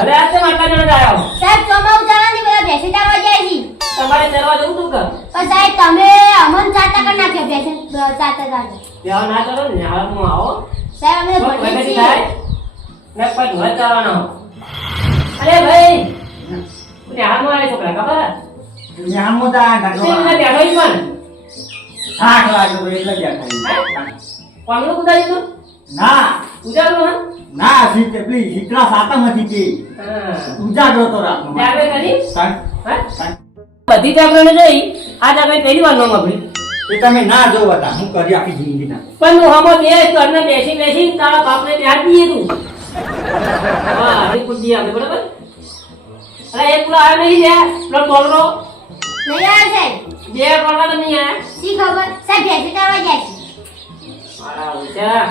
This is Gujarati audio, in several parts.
અરે આ કેમ આટલા જણા જ આયા હો? સાહેબ ચોમાવું ચાલવાની બધા ભેસી ચારવા જાય છે. તમારે ચાલવા જવું તું કે? પણ સાહેબ તમે અમન ચારતા કરી નાખ્યા ભેસી ચારતા ચારતા ત્યાં ના કરો ને હાલમાં આવો. સાહેબ અમે પ્રગતિ છીએ. ને પણ ઘર ચાલવાનો અરે ભાઈ તું હાલમાં આવે છોકરા ખબર? તું એમને બેઠો પણ? લાગ્યો એટલે બેઠા તું ના. ઉજાગરો ના શીત પેલી શીતળા સાતમ હતી તે હા. ઉજાગરો તો રાતનો જાગરે કરી હા? બધી જાગરણ જોઈ આ જાગરણ પહેલી વાર નો મગડી એ તમે ના જોવો તા હું કરી આખી જિંદગીના પણ હું હમો બે કરને બેસી બેસી તારા બાપને ત્યાં દીએ તું. હા હરી કુદી આવે બરાબર? અરે એક પેલો આવે નહીં લે પેલો ટોલરો નહીં આવે સાહેબ બે ટોલરા નહીં આયા શી ખબર? સાહેબ ભેંસી કરવા જાય છે. મારા ઓછા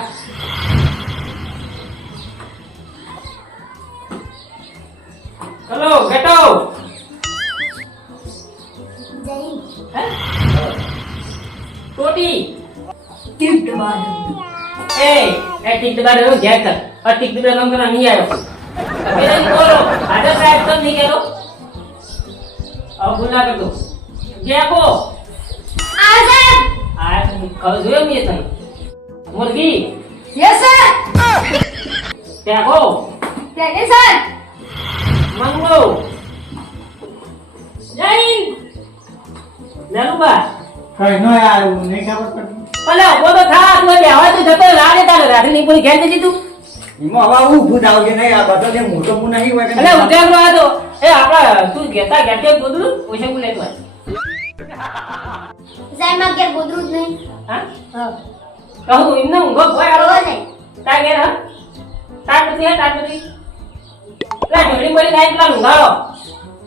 ચલો ગેટો ટોટી ટીપ બાદ એ એ ઠીક દબાર રહ્યો ઘેર કર કામ કરવા નહીં આવ્યો તમે નહીં બોલો આજે સાહેબ તો નહીં કહેલો હવે ભૂલ ના કરતો જે આપો આ સાહેબ આ ખબર જોયો મેં તને મુરગી યસ સર ત્યાગો રેડી સર મંગલો જૈન લેલુબા કઈ નો યાર નહીં ખબર પડતી ભલે ઊભો તો થા તું બે હવે તું જતો રાડે તારે રાતે ની પૂરી ઘેર જતી તું એમાં હવે આવું ભૂત કે નહીં આ બધો જે મોટો મુ નહીં હોય એટલે ઉદ્યાગરો આ તો એ આપડા તું ઘેતા ઘેર કે ગોદડું ઓછે હું લેતો. સાહેબમાં કે ગોદરું જ નહીં હા હા કહું એમને ઊંઘો બરોબર આવો સાહેબ તાર ઘેર હા તાર નથી હે તાર નથી લા ઢોળી મળી થાય એટલા ઊંઘાડો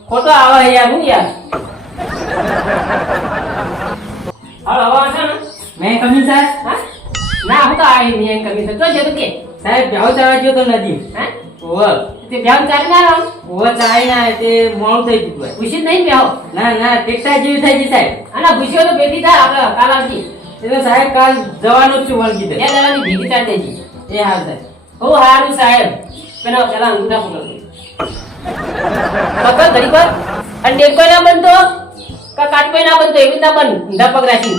ખોટો આવે યાર હું યાર હાલો હવે છે ને મેં કમી સાહેબ હા ના હું તો આવી નહીં એમ કમી તો જે કે સાહેબ ભ્યાવ ચડવા ગયો તો નદી હા ઓવર તે ધ્યાન ચાલી ના રહો ઓવર ચડાઈ ના તે મોડું થઈ ગયું ભાઈ. ખુશી નહીં ભ્યાવ ના ના ટેકટા જેવી થઈ ગઈ સાહેબ આના ખુશીઓ તો બેટી થાય આપણે કાલ એટલે સાહેબ કાલ જવાનું જ છું વળગી દે. દે જવાની ભેગી ચાલી દેજી એ હાલ સાહેબ. હું સારું સાહેબ. પેલો પેલા અંગૂઠા પકડ પકડ ઘડી પર. અને કોઈ ના બનતો? કા કાટ કોઈ ના બનતો? એવી ના બન. ઊંધા પગ રાખી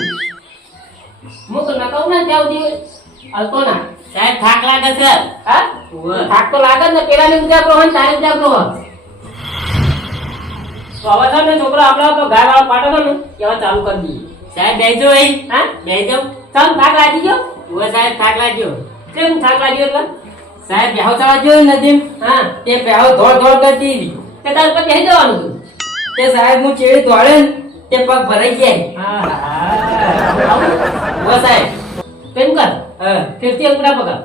હું તો ના કહું ને ત્યાં સુધી. હલતો ના. સાહેબ થાક લાગે છે. હા? થાક તો લાગે ને. પેલા ને ઊંધા પ્રોહન તારે ઊંધા પ્રોહન તો હવે છે ને છોકરો આપણા તો ગાય વાળા પાટો છે ને એવા ચાલુ કરી દઈએ. સાહેબ બેજો એ હા? બેજો તમ થાક લાગી ગયો? ઓ સાહેબ થાક લાગ્યો કેમ થાક લાગ્યો એટલે? સાહેબ બેહો ચડવા ગયો નદી હા. તે બેહો ધોળ ધોળ કરતી હતી. તે તાર ઉપર બેસી જવાનું તે સાહેબ હું ચેડી દોડે તે પગ ભરાઈ જાય હા ઓવર સાહેબ. કેમ કર? હા. ફિરતી અંગડા પકડ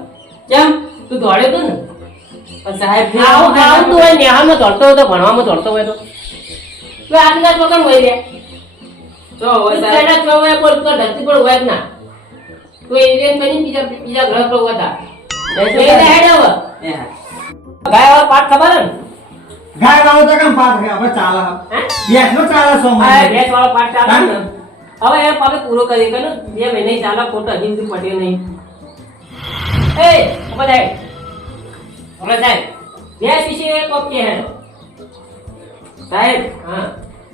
કેમ? તું દોડે તો ને? પણ સાહેબ આવું આવું તું હોય નેહામાં દોડતો હોય તો ભણવામાં દોડતો હોય તો. તું જાત પકડ હોય રે તો પર તો ધરતી પર હોય જ ના. તું એલિયન બની બીજા બીજા ગ્રહ પર હતા એટલે હેડ હવે. ગાય પાઠ ખબર ને? ગાય વાળો તો કેમ પાસ હવે ચાલે. બેસ નો ચાલે સો આ મને વાળો પાઠ ચાલે ને. હવે એ પાપે પૂરો કરી કે બે મહિને ચાલે ખોટો હજી સુધી પટ્યો નહીં. એ હવે સાહેબ ભેંસ વિશે કોક કે હેડો સાહેબ હા.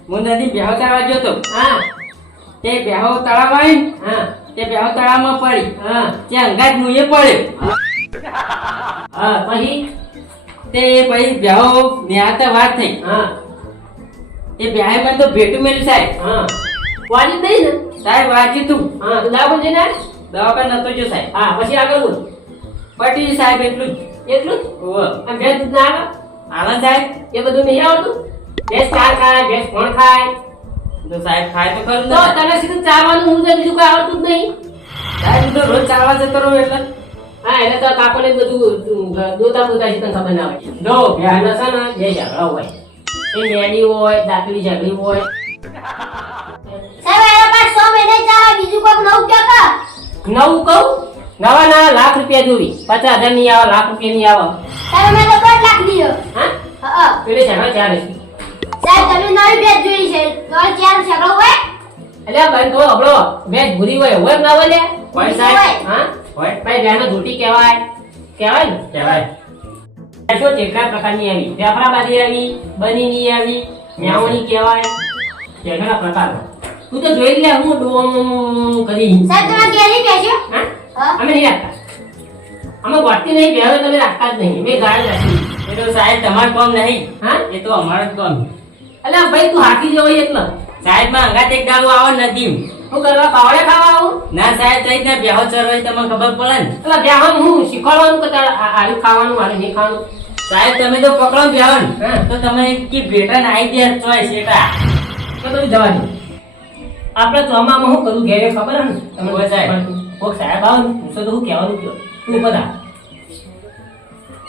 હું નદી બેહો તળાવ ગયો તો. હા. તે બેહો તળાવ આવી હા. તે બેહો તળાવમાં પડી. હા. તે અંગાત હું એ પડ્યો. હા. પછી તે પછી બેહો નિહાળતા વાત થઈ. હા. એ બેહાય મને તો ભેટું મેલ્યું સાહેબ. હા. વાજી નહીં ને? સાહેબ વાજી તું હા તો દાબો જઈને. દવાખાને નતો જો સાહેબ. હા પછી આગળ બોલ. પટી સાહેબ એટલું જ. એટલું જ? ઓહો. આ ભેંસ દૂધ ના આવે આનંદ સાહેબ. એ બધું નહીં આવડતું? ભેંસ ચાર ખાય ભેંસ કોણ ખાય. તો સાહેબ ખાય તો ખરું તો તને સીધું ચારવાનું હું બીજું કોઈ આવડતું જ નહીં. સાહેબ તો રોજ ચાલવા જતો રહું એટલે. હા એટલે તો આપણને બધું દોતા દોતા છે તને ખબર ના હોય. જો ભેંસના છે ને જે ઝઘડા હોય. એ મેડી હોય દાંતલી ઝઘડી હોય. સાહેબ એના પાસે સો મહિને ચાલે બીજું કોઈક નવું કે નવું કહું? નવા નવા લાખ રૂપિયા જોવી. પચાસ હજારની આવે લાખ રૂપિયા ની આવે. સાહેબ અમે તો લાખ દીધો હા? હા પેલે ઝઘડા ચાલે સાહેબ તમે નવી ભેટ જોઈ છે. તો ચાર હોય ભાઈ તો હબળો ભેંસ ભૂરી હોય હોય ના હોય હોય. સાહેબ હા? હોય. ભાઈ ભેંસને ધોટી કહેવાય. કહેવાય ને? કહેવાય. ભેંસો કેટલા પ્રકારની આવી? જાફરાબાદી આવી બનીની આવી મ્યાવણી કહેવાય. કેટલા પ્રકારો તું તો જોઈ જ લે હું ડોમ કરી સાહેબ ઘેર નહીં હા? અમે નહીં રાખતા. અમે ગોઠતી નહીં પહેરો તમે રાખતા જ નહીં. મેં ગાળ રાખી. એ તો સાહેબ તમારું કામ નહીં. હા? એ તો અમારું જ કામ અલ્યા ભાઈ તું હાકી જવો એટલે સાહેબમાં અંગાત એક દાડો આવો નથી હું કરવા પાવડે ખાવા આવું? ના સાહેબ તઈ ને બેહો ચરવાય તમને ખબર પડે ને. એટલે બેહવાનું હું શીખવાડવાનું કે તારે ખાવાનું મારે નહીં ખાવાનું? સાહેબ તમે તો પકડો બેહો ને. તો તમે કી ભેટા ના આવી દે ચોય શેટા? તો તમે જવાનું આપણે ચોમામાં હું કરું ઘેરે ખબર ને? તમે હોય સાહેબ. કોક સાહેબ આવો ને પૂછો તો હું કહેવાનું કયો તું બધા.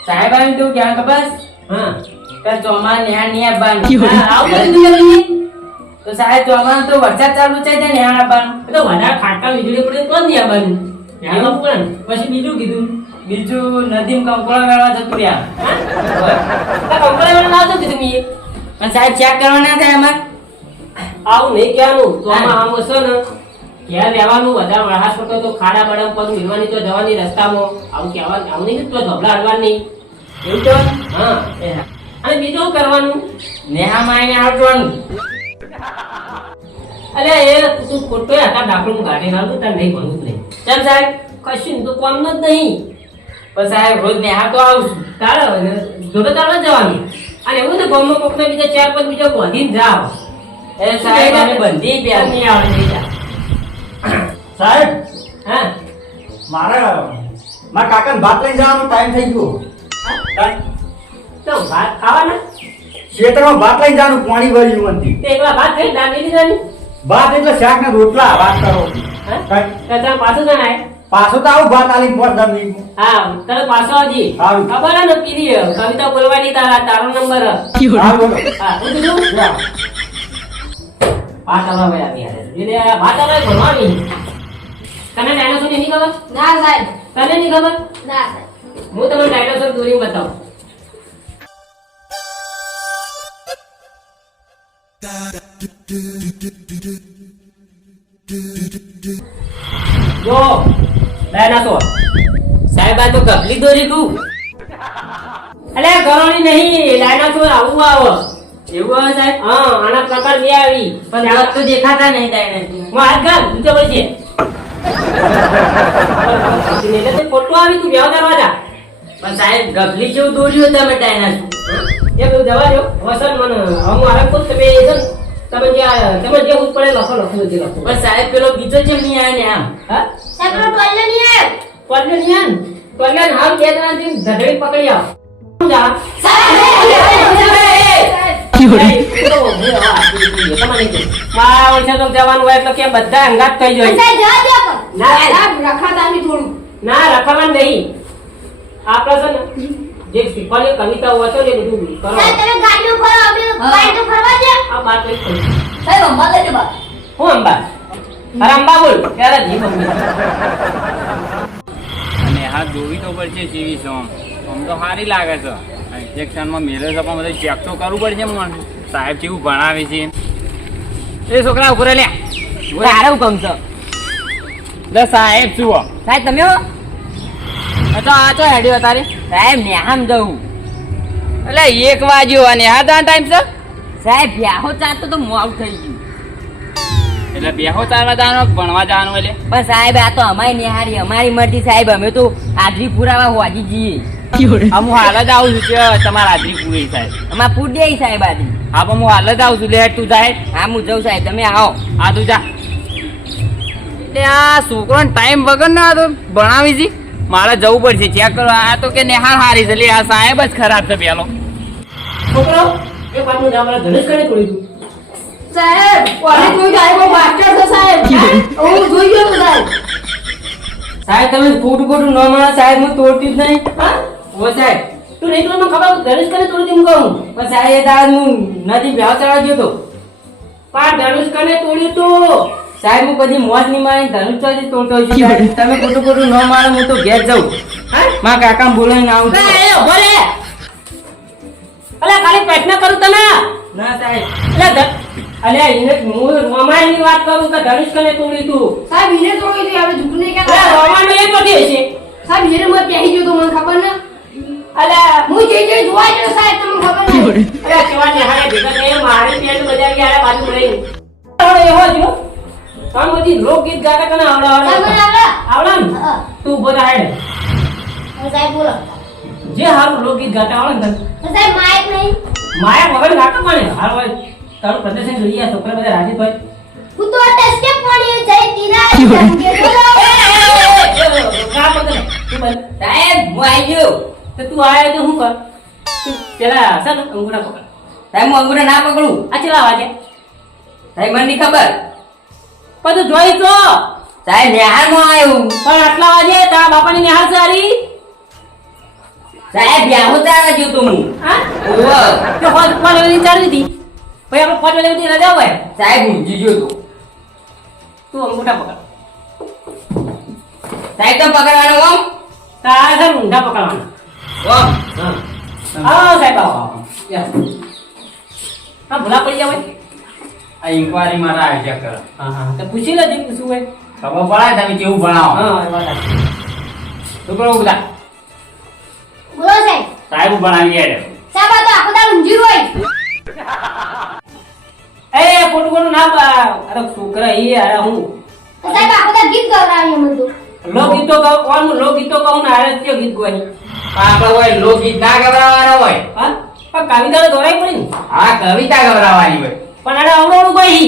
સાહેબ આવી તો ક્યાં ખબર? હા. કે ચોમા નેહા નિયા બાન આવું બધું તું તો સાહેબ ચોમા તો વરસાદ ચાલુ છે તે નેહા બાન તો વધારે ખાટકા વીજળી પડે તો જ નહીં આવવાનું ધ્યાનમાં પડે પછી બીજું કીધું. બીજું નદીમ કંકોળા મેળવા જતું રહ્યા. કંકોળા કંપની આવતો કીધું મેં. પણ સાહેબ ચેક કરવા ના થાય અમારે આવું નહીં કહેવાનું. તો. આમાં આમ હશે ને ઘેર રહેવાનું વધારે વરસાદ પડતો તો ખાડા બડા પગ વીરવાની તો જવાની રસ્તામાં. આવું કહેવાનું. આવું નહીં તો ઢોબલા હડવાનું નહીં એવું તો હા. અને બીજું કરવાનું? નેહા માં આવીને આવવાનું. અલે એ તું ખોટો હતા ડાકડું ગાડી નાખું તાર નહીં ભણવું નહીં. ચાલ સાહેબ કશું તો કોમ જ નહીં. પણ સાહેબ રોજ નેહા તો આવું છું. તારે જોડે તારે જવાનું. અને એવું તો ગામમાં કોકને બીજા ચાર પાંચ બીજા બોધીને જાવ એ સાહેબ અમે બંધી ત્યાં નહીં આવે નહીં સાહેબ હા? મારે મારા કાકાને ભાત લઈને જવાનો ટાઈમ થઈ ગયો. તો ભાત ખાવાના? ખેતરમાં ભાત લઈને જવાનું પાણી ભર્યું નથી તે એકલા ભાત ખાઈ દાંડી લીધી જાની ભાત એટલે શાક ને રોટલા વાત કરો. હા? કાંઈ. તો તારે પાછું પાછો તો આવું ભાત આલી પોત દમ. હા તને પાછો આવજી. ખબર હે ને પીલી કવિતા બોલવાની તારા તારો નંબર હા, બોલો. હા કીધું? ભાત આવા ગયા ત્યારે એટલે ભાત આવા ભણવાની. તને ડાયનોસોરની ખબર? ના સાહેબ. તને નહીં ખબર? ના સાહેબ. હું તમને ડાયનોસોર દોરી બતાવું. જો ડાયનાસોર સાહેબ આ તો ગભલી દોરી કું અલે ગરોળી નહીં ડાયનાસોર આવું આવો. એવું આવે સાહેબ? હા આના પ્રકાર બે આવી. પણ આ તો દેખાતા નહીં ડાયરેક્ટ. હું હાથ ગામ ઊંચો પડશે ફોટો આવી તું બેવા દરવાજા પણ સાહેબ ગભલી જેવું દોર્યું તમે ડાયનાસોર. એ બધું જવા દો. વસન મને હું આરામ કરું તમે એ તમે જે તમે જે હું પડે લખો લખો જે લખો. પણ સાહેબ પેલો બીજો જેમ નહીં આવે ને આમ. હા? સાહેબ પેલો ટોયલો નહીં બે પકડી આવ. શું ઓછા તો જવાનું હોય એટલે કે બધા અંગાત થઈ જાય. સાહેબ જવા દો પણ ના રખાતા થોડું. ના રખવાનું નહીં. આપણે છે ને જે શીખવાની કવિતાઓ વાંચો ને બધું કરો. તમે ગાડીઓ કરો અમે ગાડીઓ ફરવા દે આ વાત નહીં કરી સાહેબ અંબા લેજો બા હું અંબા અરે અંબા બોલ ત્યારે જી મમ્મી અને હા જોવી તો પડશે સીવી સોમ. આમ તો સારી લાગે છે. ઇન્જેક્શનમાં મેળવે છે પણ બધું ચેક તો કરવું પડશે મને. સાહેબ જેવું ભણાવે છે? એ છોકરા ઉપર લે તારે હુકમ છે? સાહેબ શું સાહેબ તમે હો? તો આ તો હેડ્યો તારે. સાહેબ નેહામ જવું એટલે એક વાગ્યો અને હા તાર ટાઈમ છે? સાહેબ બ્યાહો ચાલતો તો મોડું થઈ ગયું. એટલે બેહો ચાલવા જવાનું ભણવા જવાનું એટલે? પણ સાહેબ આ તો અમારી નિહારી અમારી મરજી. સાહેબ અમે તો હાજરી પુરાવા હોજી જઈએ. હું હાલ જ આવું છું કે તમારા હાજરી પૂરી સાહેબ અમાર પૂર દે સાહેબ હાજરી હા પણ હું હાલ જ આવું છું. લે તું જાય હા હું જઉં સાહેબ તમે આવો. આ તું જા. એટલે આ છોકરો ટાઈમ વગર ના તો ભણાવી છે મારે જવું પડશે. ચેક કરવા આ તો કે નેહાર હારી છે. લે આ સાહેબ જ ખરાબ છે પેલો. છોકરો એ પાછું નામ મારા ધનેશ કરે દઉં સાહેબ કોને જોઈ જાય માસ્ટર છે સાહેબ. હું? જોઈ ગયો સાહેબ. સાહેબ તમે ખોટું ખોટું ન મળે સાહેબ હું તોડતી જ નહીં. હા? ઓ સાહેબ. તું નહીં તો ખબર ધનુષ કરે તોડી હું કહું. પણ સાહેબ એ દાડ હું ગયો તો. પાર ધનુષ કરે તોડ્યું તો. સાહેબ હું કદી મોજ નહીં મારી ધનુષ ચોથી તોડતો છું તમે ખોટું ખોટું ન મારો હું તો ઘેર જઉં. મારા કાકા બોલાવીને આવું. એ અલે ખાલી પ્રશ્ન કરું તને. ના સાહેબ. અલે અલે એને હું રોમાયણની વાત કરું કે ધનુષ કને તોડી તું? સાહેબ એને તોડી દે હવે ઝૂક અલે કે રોમાયણ એ પડી હશે. સાહેબ એને મત પહેરી ગયો તો મને ખબર ને? અલે હું જે જે જોવા ગયો સાહેબ તમને ખબર ના અલે કેવા હારે ભેગા થયા, મારી પેટ બજાવી આરે બાજુ રહી હવે એવો જો કામ બધી લોકગીત ગાતા કને આવડા આવડા આવડે તું ઊભો થા હેડ સાહેબ બોલો જે હારું લોકગીત ગાતા આવડે ને સાહેબ માયક નહીં માયક વગર ગાતો કોને હાલ હોય તારું પ્રદર્શન જોઈએ આ છોકરા બધા રાજી થાય હું તો ટસ્કે પડી જઈ તીરા સાહેબ હું આવી ગયો તો તું આયો તો શું કર પેલા ને અંગૂઠા પકડ સાહેબ હું અંગૂઠા ના પકડું આ ચલા વાગે સાહેબ મને ખબર પણ જોઈ તો. સાહેબ નિહાળમાં આવ્યું પણ આટલા વાગે તારા બાપાની નિહાળ સારી સાહેબ બ્યાહો તારા ગયો તું હું. તો પાંચ ફોન વાગે ચાલી હતી. ભાઈ આપણે ફોન સુધી રજા હોય. સાહેબ હું જીજો તો. તું અંગૂઠા પકડ. સાહેબ તો પકડવાનો ઓમ તારા ને ઊંધા પકડવાના. ઓમ હા સાહેબ આવો આવો. હા ભૂલા પડી જાવ આ ઇન્કવાયરી મારા આઈડિયા કરો હા હા. તો પૂછી લેજે પૂછવું હોય. ખબર પડે તમે કેવું ભણાવો. હા વાત સાચી. બધા? બોલો સાહેબ. સાહેબ ભણાવી ગયા સાહેબ આ તો આખો દાડો ઊંઘી હોય. એ ખોટું ખોટું ના પા- અરે છોકરા એ અરે હું? સાહેબ આખો દાડો ગીત ગવડાવીએ મને તો લોકગીતો ગાવ કોનું લોકગીતો ગાઉં ને હારે તે ગીત ગાય. આપણે હોય લોકગીત ના ગવડાવવાનો હોય. હા? પણ કાવિતા તો દોરાઈ પડી ને? હા કવિતા ગવડાવવાની હોય. પણ આને અવળું કોઈ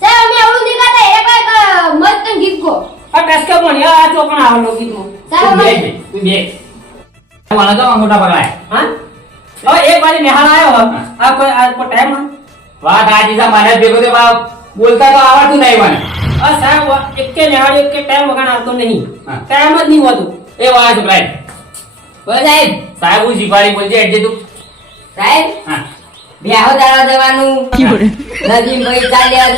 સાહેબ અમે અવળું દેખાતા ગાતા એ કંઈક મસ્ત ગીત ગો. આ ટસકે પણ આ ચોકણ આવે લોકગીતમાં સાહેબ તું અમે બેસ બે, વાળા તો અંગૂઠા પકડાય હા? હવે એક વાગે નિહાળ આવ્યો આ કોઈ આ કો ટાઈમ? વાત આજી સા મને ભેગો તો બા- બોલતા તો આવડતું નહીં મને. આ સાહેબ એકે નિહાળ એકે ટાઈમ વગર આવતો નહીં. ટાઈમ જ નહીં હોતું. એ વાત ભાઈ. બોલ સાહેબ. સાહેબ હું શીખવાડી બોલજે એટલે તું. સાહેબ? હા. બ્યાહો દાડા દેવાનું. નજીમ ભાઈ ચાલ્યા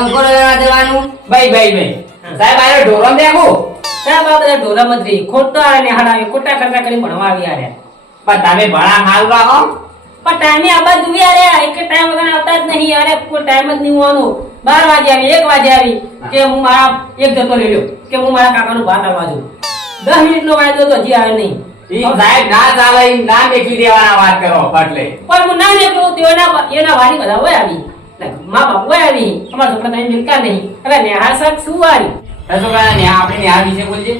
અંકોડો દેવાનું. ભાઈ ભાઈ ભાઈ. સાહેબ આને ઢોરમ દેખો સાહેબ આ બધા ઢોરા મત રહી. ખોટા ને આવે ખોટા કરતા કરી ભણવા આવી રહ્યા. પણ તમે ભણા હાલ રાખો પણ ટાઈમે બાજુ જોઈ અરે એક ટાઈમ વગર આવતા જ નહીં. અરે કોઈ ટાઈમ જ નહીં હોવાનું. બાર વાગે આવી એક વાગે આવી કે હું મારા એક જતો લઈ લ્યો કે હું મારા કાકાનું ભાત આવવા દઉં. દસ મિનિટ નો વાયદો તો હજી આવે નહીં. ઈ સાહેબ ના ચાલે ઈ ના મેકી દેવાના વાત કરો એટલે પણ હું ના નીકળું તો એના એના વારી બધા હોય આવી. મા બાપ હોય આવી. અમારા છોકરા તમે મિલતા નહીં. એટલે નેહા શાક શું વારી તો શું આપણે ન્યાય વિશે બોલજે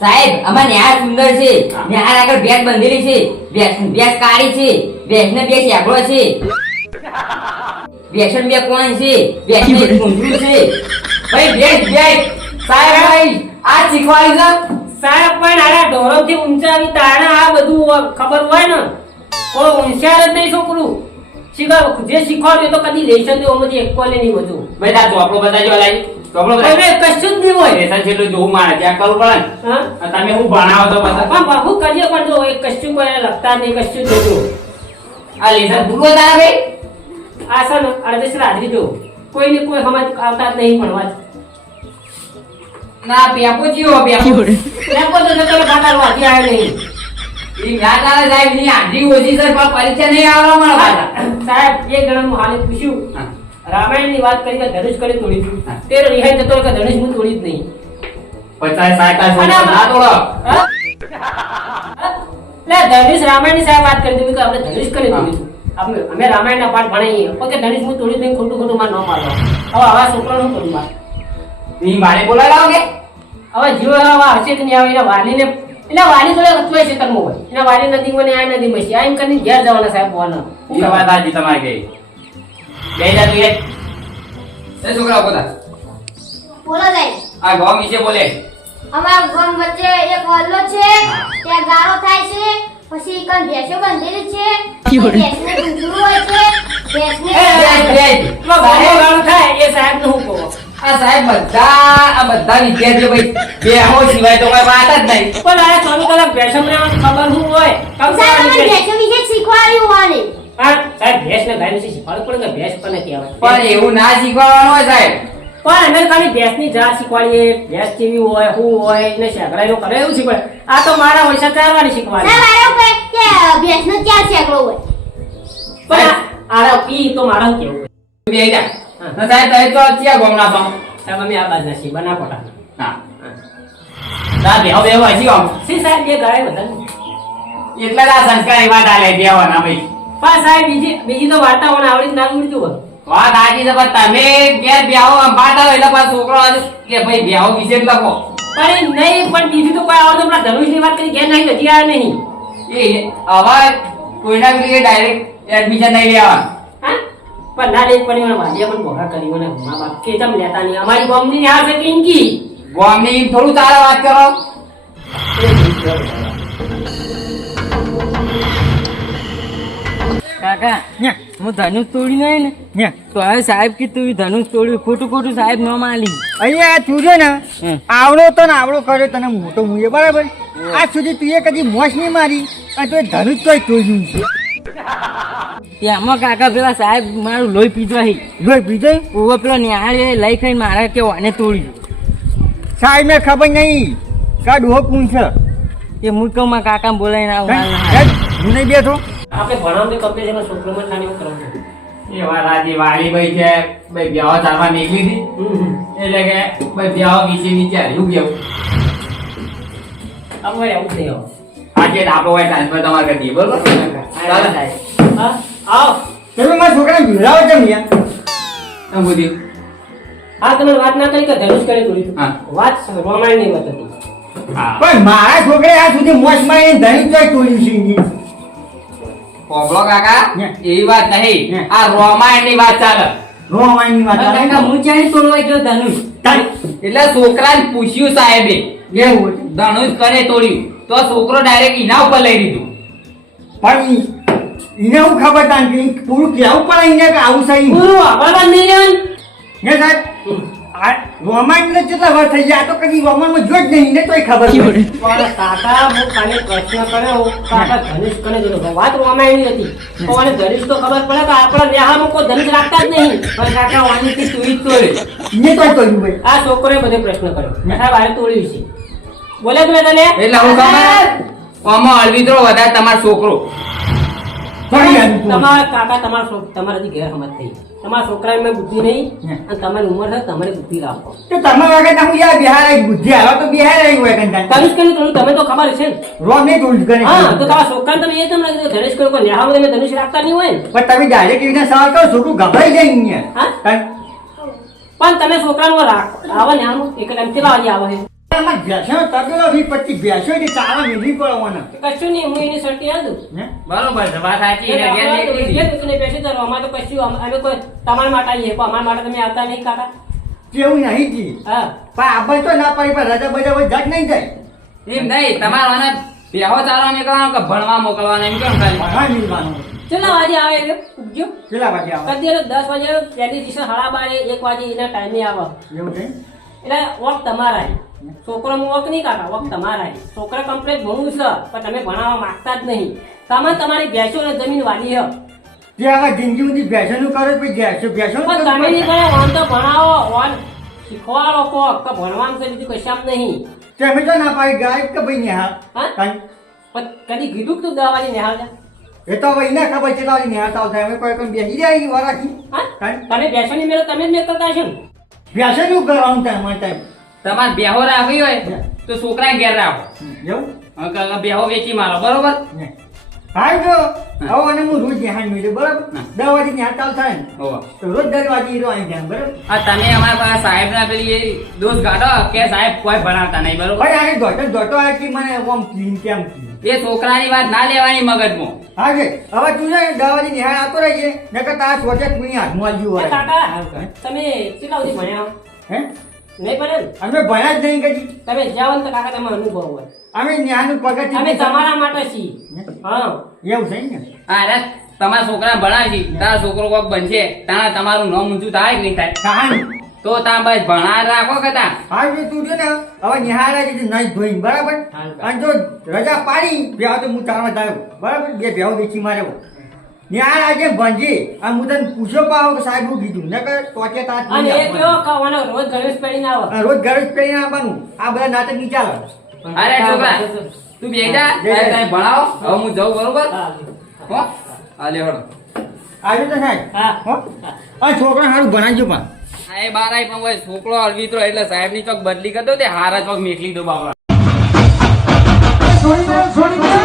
સાહેબ અમાર ન્યાય સુંદર છે. ન્યાય આગળ ભેંસ બંધેલી છે. ભેંસ ભેંસ કાળી છે. ભેંસ ને છે. ભેંસ બે કોણ છે? બેસણ છે. ભાઈ બેસ બેસ સાહેબ આ શીખવાડી છે સાહેબ પણ આરા ઢોરોથી ઊંચા આવી તાણા આ બધું ખબર હોય ને કોઈ હોશિયાર જ નહીં છોકરું. શીખવા જે શીખવાડ્યું તો કદી લેશન દેવો આમાંથી એક કોલે નહીં બધું. ભાઈ તાર ચોપડો બતાજો લાઈ ચોપડો બતાજો કશું જ નહીં હોય. લેસન છેલ્લું જોવું મારે ત્યાં કરવું પડે ને? તમે હું ભણાવો તો બતા પણ બાબુ કરીએ પણ જો એ કશું કોઈ લખતા નહીં કશું જ આ તારા ભાઈ? આ ને અડધેસ હાજરી જો. કોઈને કોઈ સમજ આવતા જ નહીં ભણવા. ના પેપો જીવો પેપો લેપો તો જતો રહે, બાટાર આવે નહીં. ઈ ના ચાલે સાહેબની હાજરી ઓછી છે પણ પરીક્ષા નહીં આવવા મળે પાછા. સાહેબ એ ગણ હું હાલે પૂછ્યું. રામાયણની વાત કરી કે ધનુષ કરી તોડી હા. રિહાઈ જતો કે ધનુષ હું તોડી જ નહીં. પચાસ સાઠ ના તોડો લે ધનુષ રામાયણની સાહેબ વાત કરી દીધી કે આપણે ધનુષ કરી દીધું. અમે રામાયણ ના પાઠ ભણાઈએ પણ કે ધનુષ હું તોડી નહીં ખોટું ખોટું માં ન મારો હવે આવા છોકરાનું કરું માર? ઈ મારે બોલાવો કે હવે જીવ આવા હશે કે નહીં? આવે એના વાલીને એટલે વાલી જોડે અથવાય છે તરમો હોય. એના વાલી નદી મને આ નદી મસી આ એમ કરીને ઘેર જવાના સાહેબ બોલો હું વાત આજી તમારે ગઈ બે જા તું એ છોકરા બોલા. બોલો જાય આ ગામ વિશે બોલે. અમારા ગામ વચ્ચે એક હલ્લો છે. ત્યાં ગારો થાય છે. પછી કઈ ભેંસો બંધેલી છે. ભેંસને કૂતરું હોય છે. ભેંસને એ, એ, એ, ગાળો ગાળો થાય એ સાહેબનું હું કહું? આ સાહેબ બધા આ બધા વિદ્યાર્થીઓ ભાઈ બેહો સિવાય તો કઈ વાત જ નહીં. પણ આ ચોવીસ કલાક ભેસમ મને ખબર શું હોય? કમ અમારે વિશે શીખવાડ્યું હોવાને. પણ સાહેબ ભેસ ને ગાય વિશે શીખવાડવું પડે કે ભેંસ કોને કહેવાય પણ એવું ના શીખવાડવાનું હોય સાહેબ. પણ એને ખાલી ભેંસની જાત શીખવાડીએ. ભેંસ કેવી હોય શું હોય એને શેકડાઈ કરે એવું શીખવાડે. આ તો મારા હોય ચારવાની શીખવાડી. ભેંસનો ક્યાં શેકડો હોય? પણ આ- પી તો મારા કેવું બે જા. ના સાહેબ તમે તો ક્યાં ગામના છો સાહેબ અમે આ બાજ નથી બના કોટા હા. ના બે હવે હજી સી સાહેબ બે ગાય બધા એટલા આ સંસ્કારી દેવાના ભાઈ. પણ સાહેબ બીજી બીજી તો વાર્તાઓને આવડી જ ના મળતું વાત છે પણ તમે ઘેર બ્યાહો અંબાતા હોય એટલે પાછો છોકરો આજે કે ભાઈ બ્યાહો બીજે લખો. પણ નહીં પણ બીજું તો કોઈ આવડતું પેલા ધનુષની વાત કરી ઘેર નહીં હજી આવ્યા નહીં. એ હવે કોઈના ડાયરેક્ટ એડમિશન નહીં લેવાનું. હા? પણ ના લઈ પણ મને વાલીએ પણ ભોગા કરી મને મા બાપ કે તમ લેતા નહીં. અમારી ગામની આ છે કિંકી ગોમની થોડું તારે વાત કરો. કાકા હું ધનુષ તોડી નહીં ને તો હવે સાહેબ કે તું ધનુષ તોડ્યું ખોટું ખોટું સાહેબ ન માલી અહીંયા તું છે ને આવડો તો ને આવડો કર્યો તને મોટો મુએ બરાબર? આજ સુધી તું એ કદી મોસ નહીં મારી અને તું ધનુષ તોય તોડ્યું છે. એમાં કાકા પેલા સાહેબ મારું લોહી પીધવા લોહી બીજો ઊભો પેલો નિહાળે લઈ ખાઈ મારા કે વાને તોડ્યું સાહેબ ને ખબર નહીં. કાઢ હો કું છે? એ મૂર્ખમાં કાકા બોલાઈને આવું હું નહીં બેઠો? આપણે ભણાવતી કમ્પ્લેટ એમાં છોકરોમાં ખાલી એવું કરવાનું. એ વાત આજે વાલી ભાઈ છે ભાઈ બ્યાહો ચાલવા નીકળી હતી. એટલે કે ભાઈ બ્યાહો વિશે વિચાર્યું કેવું હવે એવું આજે ડાબો હોય ટ્રાન્સફર તમારે કરી દઈએ બરોબર હા? આવો. તમે મારા છોકરાને ભીડાવો છે યાર? એમ બધી હા તમે વાત ના કરી કે ધનુષ કરી તોડી હા. વાત રોમાયણની વાત હતી. પણ મારા છોકરાએ આજ સુધી મોસ મારીને ધનુષ તોડ્યું છે. પોપલો કાકા. એવી વાત. નહીં. આ રોમાયણની વાત ચાલે. રોમાયણની વાત કાકા હું ક્યાંય તોડવા ગયો ધનુષ? એટલે છોકરાને પૂછ્યું સાહેબે ધનુષ કરે તોડ્યું. તો છોકરો ડાયરેક્ટ ઇના ઉપર લઈ લીધું. પણ ઈને હું ખબર તાન કે પૂરું કેવું પડે ઈને કે આવું છે પૂરું આભાર નહીં હે સાહેબ આ રોમાન્સને કેટલા વર્ષ થઈ ગયા? તો કદી રોમાનમાં જો જ નહીં ને તોય ખબર પડી. પણ કાકા હું ખાલી પ્રશ્ન કર્યો કાકા ધનુષ કરે જોડો વાત રોમાયણની હતી. તો ધનુષ તો ખબર પડે તો આપણા નેહામાં કોઈ ધનુષ રાખતા જ નહીં. પણ કાકા વાનીથી તું જ તોડે. ઈને તોય તોડ્યું ભાઈ. આ છોકરોએ બધે પ્રશ્ન કર્યો. સાહેબ આરે તોડ્યું છે બોલે તું તને. એટલે હું ખબર આમાં વધારે તમારો છોકરો. તોડી. તમારા કાકા તમારા તમારાથી ગેરસમજ થઈ તમારા છોકરાને મેં બુદ્ધિ નહીં. અને તમારી ઉંમર છે તમારે બુદ્ધિ રાખો. તો તમારા વગર હું યાર બિહાર આવી બુદ્ધિ તો બિહાર આવી હોય કર્યું તમે તો ખબર છે નહીં તોડ્યું કરે. હા તો તમારા છોકરાને તમે એ તમને કીધું કર્યું કોઈ નેહામાં તમે ધનુષ રાખતા નહીં હોય પણ તમે ડાયરેક્ટ એવી સવાલ કરો છોકરું ગભરાઈ જાય અહીંયા. હા? કારણ- પણ તમે છોકરાનું રાખો. આવે ને આમ એક ટાઈમ વાગે આવે છે આમાં ભેંસોનો તબેલો વીસ પચીસ ભેંસો છે, ચારા મેળવી પડવાના. કશું નહીં હું એની સર્ટી આલું બરોબર છે વાત સાચી એને ઘેર નીકળી ગઈ. અમારે તો કશું અમે કોઈ તમારા માટે આવીએ પણ અમારા માટે તમે આવતા નહીં કાકા. કેવું નહીં જી. હા. પણ આપણે તો ના પાડી પણ રજા બજા હોય જટ નહીં જાય. એમ નહીં તમારો બેહો ચાલવા નીકળવાનો કે ભણવા મોકલવાના એમ કેમ ખાલી ભણવા મિલવાનું. કેટલા વાગે આવે એટલે ઉગજો. કેટલા વાગે આવે? કદી દસ વાગે પહેલી દિવસે સાડા બારે એક વાગે એના ટાઈમે આવે. એવું એટલે વોક તમારા છોકરો હું વોક નહીં કાકા વક તમારા છોકરા કમ્પ્લેટ ભણવું છે પણ તમે ભણાવવા માંગતા જ નહીં તમે તમારી ભેંસો ને જમીન વાલી હો જે આખા જિંદગી બધી ભેંસોનું કરો તો પછી ભેંસો ભેંસો પણ તમે નહીં પડે. ઓન તો ભણાવો વાન શીખવાડો કોક કે ભણવાનું છે બીજું કશામ નહીં તમે તો ના પાડી ગાય કે ભાઈ નિહાળ હા? કાંઈ. પણ કદી કીધું તું દવાની નિહાળ એ તો હવે એને ખબર છે લાવી તાવ થાય અમે કોઈ કોઈ બેસી જાય કાંઈ. તમે ભેંસોની મેળો તમે જ મેં કરતા હશો ને ભેંસોનું કરવાનું થાય અમારે time. તમારે બેહો રાખવી હોય તો છોકરાને ઘેર રાખો. એવું? બેહો વેચી મારો બરોબર? ને. જો. હવે અને હું રોજ ધ્યાન મેળ્યું બરાબર. દસ વાગે નિહાળ ચાલુ થાય ને. તો રોજ વાગે હીરો બરાબર? આ તમે અમારા પાસે સાહેબ ના પેલી એ દોષ કાઢો કે સાહેબ કોઈ ભણાવતા નહીં બરોબર? ભાઈ આને દોડતો આવે કે મને ઓમ ક્લીન કેમ એ છોકરાની વાત ના લેવાની મગજમાં. હા છે હવે તું છે ને દસ વાગે નિહાળ આપતો રહીએ નકર તારા સોચે કોઈની હાથમાં આવ્યું હોય. કાકા તમે કેટલા સુધી ભણ્યા? હે? નહીં ભણે ને? અમે ભણ્યા જ નહીં કદી. તમે જાઓ તો કાકા તમારો અનુભવ હોય. અમે ન્યાનું પગથિયું અમે તમારા માટે છીએ. હા. એવું છે ને? અરે તમારા છોકરા ભણાવી તારા છોકરો કોક બનશે તારા તમારું નામ ઊંચું થાય કે નહીં થાય? તો ત્યાં બસ ભણા રાખો કે તા હા જો તું છે ને હવે નિહાળ આવી નહીં ધોઈને બરાબર? અને જો રજા પાડી બે તો હું તારમાં બરાબર? બે બેહો વેચી માર્યો નિહાળ આજે ભણજી અને હું તને પૂછ્યો પાવ કે સાહેબ હું કીધું. નકર ટોચે તાર અને એ કયો કવાનો રોજ ગણેશ પહેરીને આવે? રોજ જ કરીને આવવાનું. આ બધા નાટકની ચાલે. અરે છોકરા તું બે તારે તારે ભણાવો. હવે હું જઉં બરોબર? હા. હો? હાલે હળો. આવ્યું તો સાહેબ? હા. હો? આ છોકરા સારું ભણાવજો પણ. આ એ બાર આઈ પણ હોય છોકરો અલવિત્રો એટલે સાહેબની ચોક બદલી કરતો તે હારા ચોક મેકલી દો બાપા છોડી દો છોડી દે.